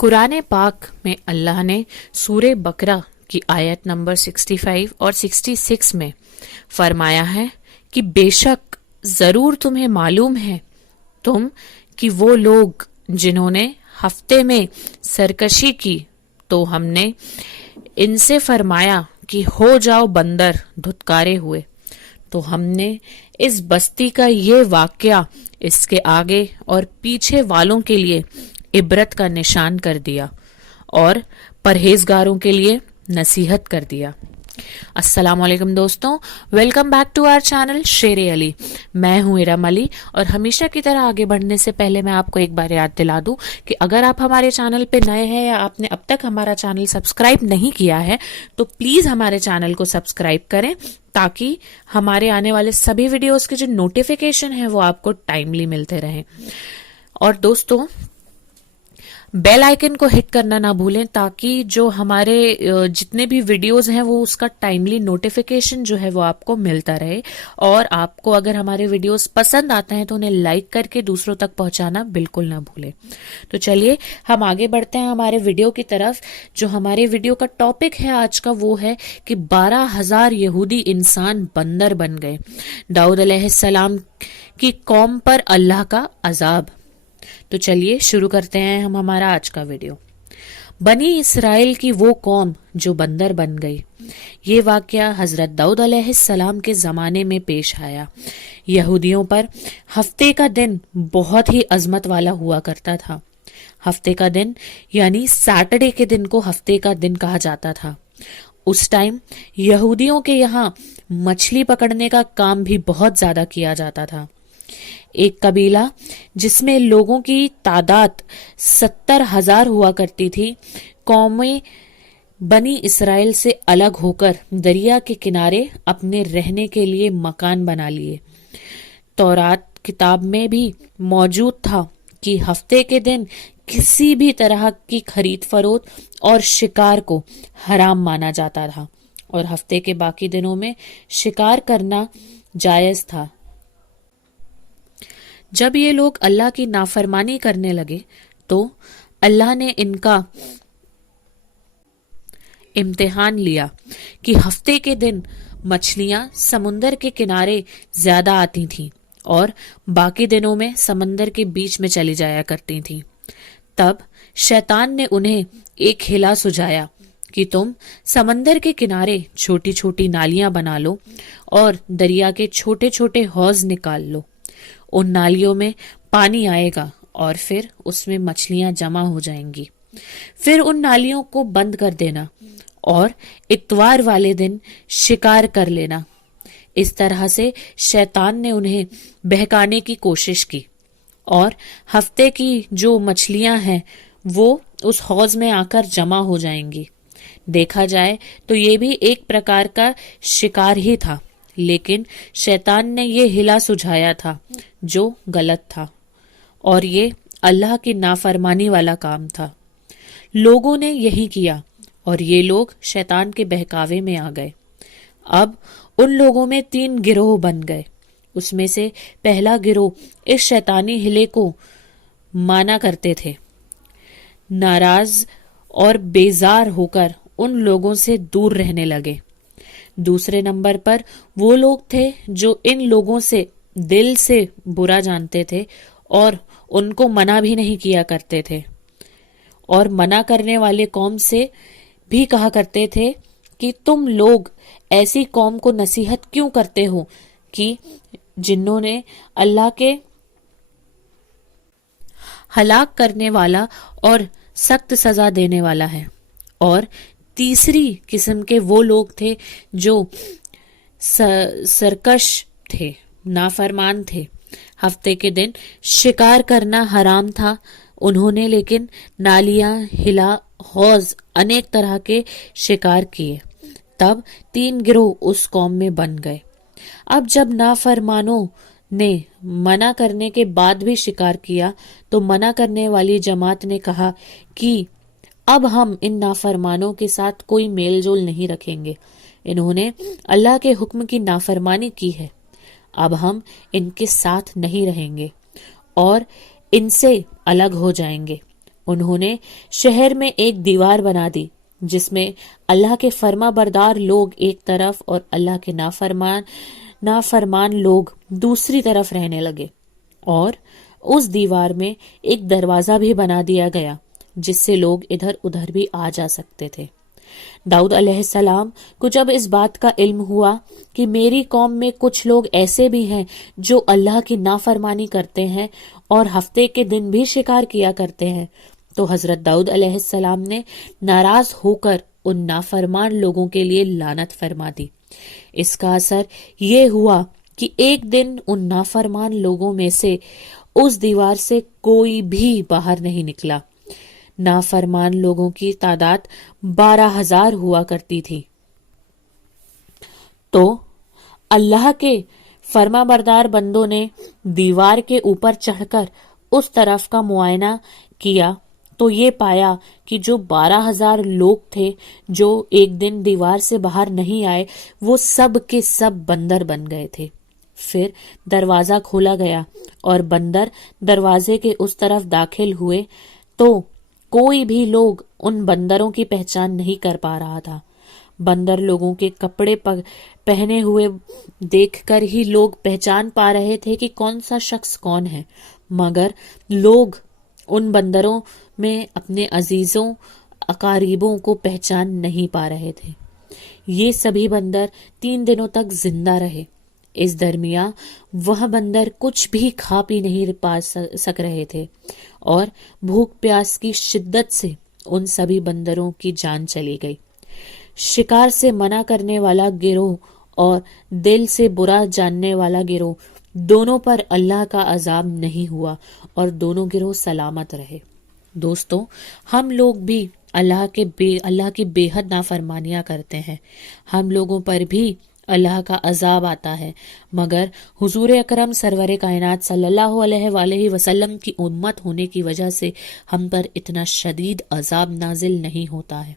कुरान पाक में अल्लाह ने सूरे बकरा की आयत नंबर 65 और 66 में फरमाया है कि बेशक ज़रूर तुम्हें मालूम है तुम कि वो लोग जिन्होंने हफ्ते में सरकशी की तो हमने इनसे फरमाया कि हो जाओ बंदर धुतकारे हुए, तो हमने इस बस्ती का ये वाकया इसके आगे और पीछे वालों के लिए इबरत का निशान कर दिया और परहेजगारों के लिए नसीहत कर दिया। अस्सलाम वालेकुम दोस्तों, welcome back to our channel Shere Ali. मैं हूं इरम अली और हमेशा की तरह आगे बढ़ने से पहले मैं आपको एक बार याद दिला दूं कि अगर आप हमारे चैनल पे नए हैं या आपने अब तक हमारा चैनल सब्सक्राइब नहीं किया है तो प्लीज हमारे चैनल को सब्सक्राइब करें ताकि हमारे आने वाले सभी वीडियोस के जो नोटिफिकेशन है वो आपको टाइमली मिलते रहें। और दोस्तों, बेल आइकन को हिट करना ना भूलें ताकि जो हमारे जितने भी वीडियोस हैं वो उसका टाइमली नोटिफिकेशन जो है वो आपको मिलता रहे। और आपको अगर हमारे वीडियोस पसंद आते हैं तो उन्हें लाइक करके दूसरों तक पहुंचाना बिल्कुल ना भूलें। तो चलिए हम आगे बढ़ते हैं हमारे वीडियो की तरफ। जो हमारे वीडियो का टॉपिक है आज का वो है कि 12,000 यहूदी इंसान बंदर बन गए, दाऊद अलैहिस्सलाम की कौम पर अल्लाह का अजाब। तो चलिए शुरू करते हैं हम हमारा आज का वीडियो। बनी इसराइल की वो कौम जो बंदर बन गई। ये वाकया हजरत दाऊद अलैहिस्सलाम के जमाने में पेश आया। यहूदियों पर हफ्ते का दिन बहुत ही अजमत वाला हुआ करता था। हफ्ते का दिन यानी सैटरडे के दिन को हफ्ते का दिन कहा जाता था। उस टाइम यहूदियों के यहाँ मछली पकड़ने का काम भी बहुत ज्यादा किया जाता था। एक कबीला जिसमें लोगों की तादाद 70,000 हुआ करती थी, कौमें बनी इसराइल से अलग होकर दरिया के किनारे अपने रहने के लिए मकान बना लिए। तौरात किताब में भी मौजूद था कि हफ्ते के दिन किसी भी तरह की खरीद फरोख्त और शिकार को हराम माना जाता था और हफ्ते के बाकी दिनों में शिकार करना जायज था। जब ये लोग अल्लाह की नाफरमानी करने लगे तो अल्लाह ने इनका इम्तिहान लिया कि हफ्ते के दिन मछलियां समुंदर के किनारे ज्यादा आती थीं और बाकी दिनों में समंदर के बीच में चली जाया करती थीं। तब शैतान ने उन्हें एक हिला सुझाया कि तुम समंदर के किनारे छोटी छोटी नालियां बना लो और दरिया के छोटे छोटे हौज निकाल लो। उन नालियों में पानी आएगा और फिर उसमें मछलियां जमा हो जाएंगी। फिर उन नालियों को बंद कर देना और इतवार वाले दिन शिकार कर लेना। इस तरह से शैतान ने उन्हें बहकाने की कोशिश की और हफ्ते की जो मछलियां हैं वो उस हौज में आकर जमा हो जाएंगी। देखा जाए तो ये भी एक प्रकार का शिकार ही था, लेकिन शैतान ने ये हिला सुझाया था जो गलत था और ये अल्लाह की नाफरमानी वाला काम था। लोगों ने यही किया और ये लोग शैतान के बहकावे में आ गए। अब उन लोगों में 3 गिरोह बन गए। उसमें से पहला गिरोह इस शैतानी हिले को माना करते थे। नाराज और बेजार होकर उन लोगों से दूर रहने लगे। दूसरे नंबर पर वो लोग थे जो इन लोगों से दिल से बुरा जानते थे और उनको मना भी नहीं किया करते थे और मना करने वाले कौम से भी कहा करते थे कि तुम लोग ऐसी कौम को नसीहत क्यों करते हो कि जिन्होंने अल्लाह के हलाक करने वाला और सख्त सजा देने वाला है। और तीसरी किस्म के वो लोग थे जो सरकश थे, नाफरमान थे। हफ्ते के दिन शिकार करना हराम था। उन्होंने लेकिन नालियां, हिला, हौज अनेक तरह के शिकार किए। तब 3 गिरोह उस कौम में बन गए। अब जब नाफरमानों ने मना करने के बाद भी शिकार किया तो मना करने वाली जमात ने कहा कि अब हम इन नाफरमानों के साथ कोई मेलजोल नहीं रखेंगे। इन्होंने अल्लाह के हुक्म की नाफरमानी की है, अब हम इनके साथ नहीं रहेंगे और इनसे अलग हो जाएंगे انہوں نے شہر میں ایک دیوار بنا دی جس میں اللہ کے فرما بردار لوگ ایک طرف اور اللہ کے نافرمان لوگ دوسری طرف رہنے لگے، اور اس دیوار میں ایک دروازہ بھی بنا دیا گیا جس سے لوگ ادھر ادھر بھی آ جا سکتے تھے۔ داؤد علیہ السلام کو جب اس بات کا علم ہوا کہ میری قوم میں کچھ لوگ ایسے بھی ہیں جو اللہ کی نافرمانی کرتے ہیں اور ہفتے کے دن بھی شکار کیا کرتے ہیں، تو حضرت داؤد علیہ السلام نے ناراض ہو کر ان نافرمان لوگوں کے لیے لعنت فرما دی۔ اس کا اثر یہ ہوا کہ ایک دن ان نافرمان لوگوں میں سے اس دیوار سے کوئی بھی باہر نہیں نکلا۔ نافرمان لوگوں کی تعداد 12,000 ہوا کرتی تھی۔ تو اللہ کے فرما بردار بندوں نے دیوار کے اوپر چڑھ کر اس طرف کا معائنہ کیا تو یہ پایا کہ جو 12,000 لوگ تھے جو ایک دن دیوار سے باہر نہیں آئے، وہ سب کے سب بندر بن گئے تھے۔ پھر دروازہ کھولا گیا اور بندر دروازے کے اس طرف داخل ہوئے، تو کوئی بھی لوگ ان بندروں کی پہچان نہیں کر پا رہا تھا۔ بندر لوگوں کے کپڑے پہنے ہوئے دیکھ کر ہی لوگ پہچان پا رہے تھے کہ کون سا شخص کون ہے، مگر لوگ ان بندروں میں اپنے عزیزوں اقاربوں کو پہچان نہیں پا رہے تھے۔ یہ سبھی بندر 3 دنوں تک زندہ رہے۔ اس درمیان وہ بندر کچھ بھی کھا پی نہیں پا سک رہے تھے، اور بھوک پیاس کی شدت سے ان سبھی بندروں کی جان چلی گئی۔ شکار سے منع کرنے والا گروہ اور دل سے برا جاننے والا گروہ، دونوں پر اللہ کا عذاب نہیں ہوا اور دونوں گروہ سلامت رہے۔ دوستو، ہم لوگ بھی اللہ کی بے حد نافرمانیاں کرتے ہیں، ہم لوگوں پر بھی اللہ کا عذاب آتا ہے، مگر حضور اکرم سرور کائنات صلی اللہ علیہ وآلہ وسلم کی امت ہونے کی وجہ سے ہم پر اتنا شدید عذاب نازل نہیں ہوتا ہے۔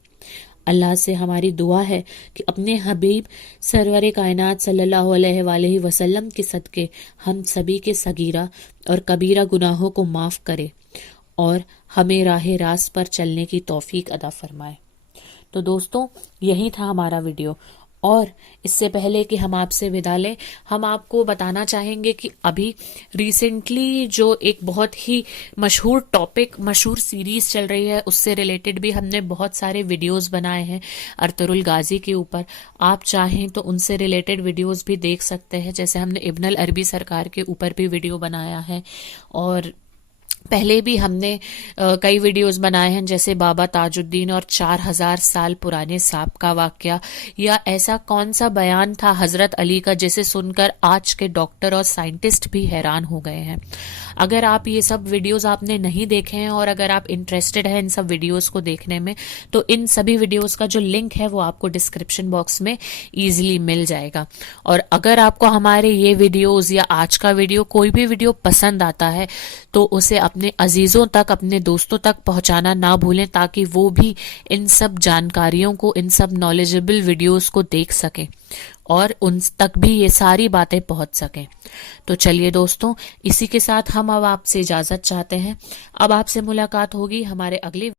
اللہ سے ہماری دعا ہے کہ اپنے حبیب سرور کائنات صلی اللہ علیہ وآلہ وسلم کے صدقے ہم سبھی کے صغیرہ اور کبیرہ گناہوں کو معاف کرے اور ہمیں راہ راست پر چلنے کی توفیق عطا فرمائے۔ تو دوستوں، یہی تھا ہمارا ویڈیو، اور اس سے پہلے کہ ہم آپ سے وداع لیں، ہم آپ کو بتانا چاہیں گے کہ ابھی ریسنٹلی جو ایک بہت ہی مشہور سیریز چل رہی ہے، اس سے ریلیٹڈ بھی ہم نے بہت سارے ویڈیوز بنائے ہیں ارطغرل الغازی کے اوپر۔ آپ چاہیں تو ان سے ریلیٹڈ ویڈیوز بھی دیکھ سکتے ہیں، جیسے ہم نے ابن العربی سرکار کے اوپر بھی ویڈیو بنایا ہے، اور پہلے بھی ہم نے کئی ویڈیوز بنائے ہیں، جیسے بابا تاج الدین اور 4000 سال پرانے سانپ کا واقعہ، یا ایسا کون سا بیان تھا حضرت علی کا جسے سن کر آج کے ڈاکٹر اور سائنٹسٹ بھی حیران ہو گئے ہیں۔ اگر آپ یہ سب ویڈیوز آپ نے نہیں دیکھے ہیں اور اگر آپ انٹرسٹڈ ہیں ان سب ویڈیوز کو دیکھنے میں، تو ان سبھی ویڈیوز کا جو لنک ہے وہ آپ کو ڈسکرپشن باکس میں ایزیلی مل جائے گا۔ اور اگر آپ کو ہمارے یہ ویڈیوز یا آج کا ویڈیو کوئی بھی ویڈیو پسند آتا ہے تو اسے اپنے عزیزوں تک، اپنے دوستوں تک پہنچانا نہ بھولیں، تاکہ وہ بھی ان سب جانکاریوں کو، ان سب نالجبل ویڈیوز کو دیکھ سکیں اور ان تک بھی یہ ساری باتیں پہنچ سکیں۔ تو چلیے دوستوں، اسی کے ساتھ ہم اب آپ سے اجازت چاہتے ہیں۔ اب آپ سے ملاقات ہوگی ہمارے اگلے